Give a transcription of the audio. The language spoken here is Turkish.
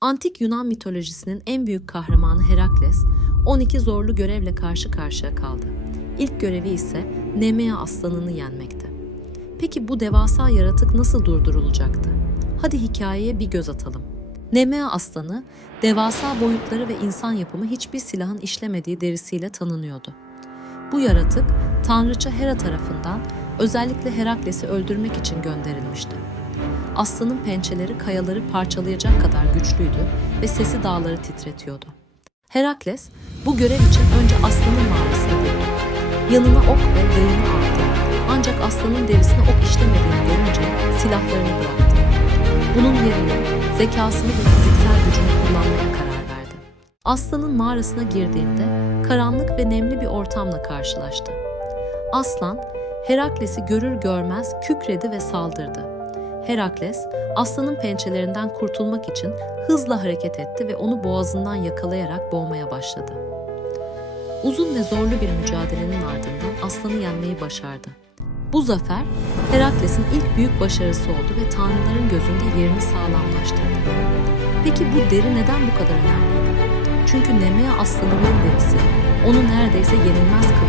Antik Yunan mitolojisinin en büyük kahramanı Herakles, 12 zorlu görevle karşı karşıya kaldı. İlk görevi ise Nemea aslanını yenmekti. Peki bu devasa yaratık nasıl durdurulacaktı? Hadi hikayeye bir göz atalım. Nemea aslanı, devasa boyutları ve insan yapımı hiçbir silahın işlemediği derisiyle tanınıyordu. Bu yaratık, tanrıça Hera tarafından özellikle Herakles'i öldürmek için gönderilmişti. Aslanın pençeleri kayaları parçalayacak kadar güçlüydü ve sesi dağları titretiyordu. Herakles bu görev için önce aslanın mağarasına girdi. Yanına ok ve yayını aldı. Ancak aslanın derisine ok işlemediğini görünce silahlarını bıraktı. Bunun yerine zekasını ve fiziksel gücünü kullanmaya karar verdi. Aslanın mağarasına girdiğinde karanlık ve nemli bir ortamla karşılaştı. Aslan, Herakles'i görür görmez kükredi ve saldırdı. Herakles, aslanın pençelerinden kurtulmak için hızla hareket etti ve onu boğazından yakalayarak boğmaya başladı. Uzun ve zorlu bir mücadelenin ardından aslanı yenmeyi başardı. Bu zafer, Herakles'in ilk büyük başarısı oldu ve tanrıların gözünde yerini sağlamlaştırdı. Peki bu deri neden bu kadar önemliydi? Çünkü Nemea aslanının derisi onu neredeyse yenilmez kılmıştı